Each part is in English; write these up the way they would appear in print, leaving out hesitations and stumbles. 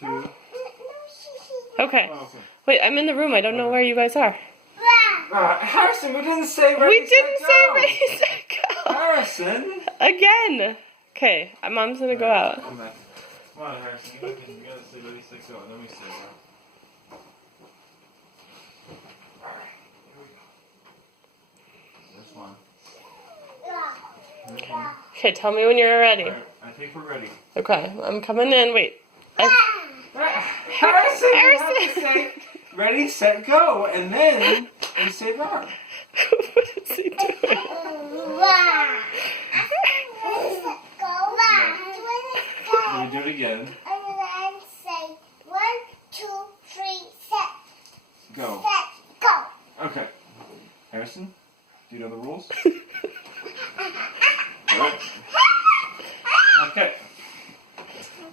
2. Okay. Oh, okay. Wait, I'm in the room. I don't know where you guys are. Harrison, we didn't say ready, We didn't set, say go. ready, set, go. Harrison. Again. Okay, Mom's gonna go out. Come back. Come on, Harrison. You gotta say ready, set, go. And then we say go. Alright, here we go. This one. This one. Okay, tell me when you're ready. Alright, I think we're ready. Okay, I'm coming in. Wait. Harrison, you have to say ready, set, go. And then we say rock. What is he doing? Let me do it again. And then say 1, 2, 3, set. Go. Set, go. Okay. Harrison, do you know the rules? Alright. Okay.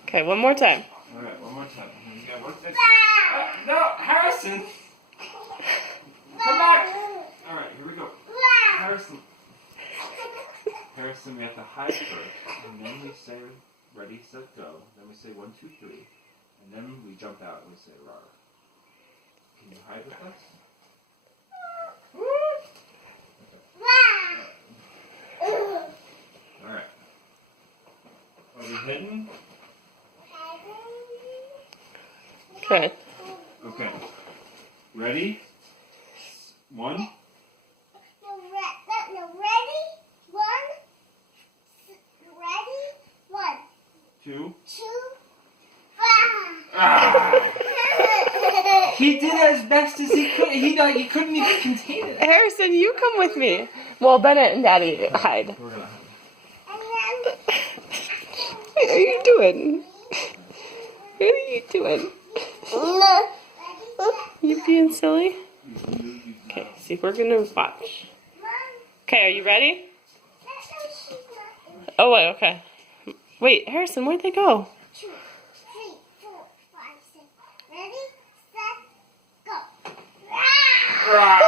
Okay, one more time. Alright, one more time. No, Harrison! Come back! Alright, here we go. Harrison. Harrison, we have to hide first, and then we say ready, set, go. Then we say 1, 2, 3. And then we jump out and we say rawr. Can you hide with us? Alright. Are we hidden? Okay. Okay. Ready? 1. No, ready? 1. Ready? 1, 2. 2, Ah! He did as best as he could. He couldn't even contain it. Harrison, you come with me. Well, Bennett and Daddy hide. We're gonna What are you doing? What are you doing? You being silly? Okay, see, we're gonna watch. Okay, are you ready? Oh, wait, okay. Wait, Harrison, where'd they go? 2, 3, 4, 5, 6. Ready, set, go. Ah!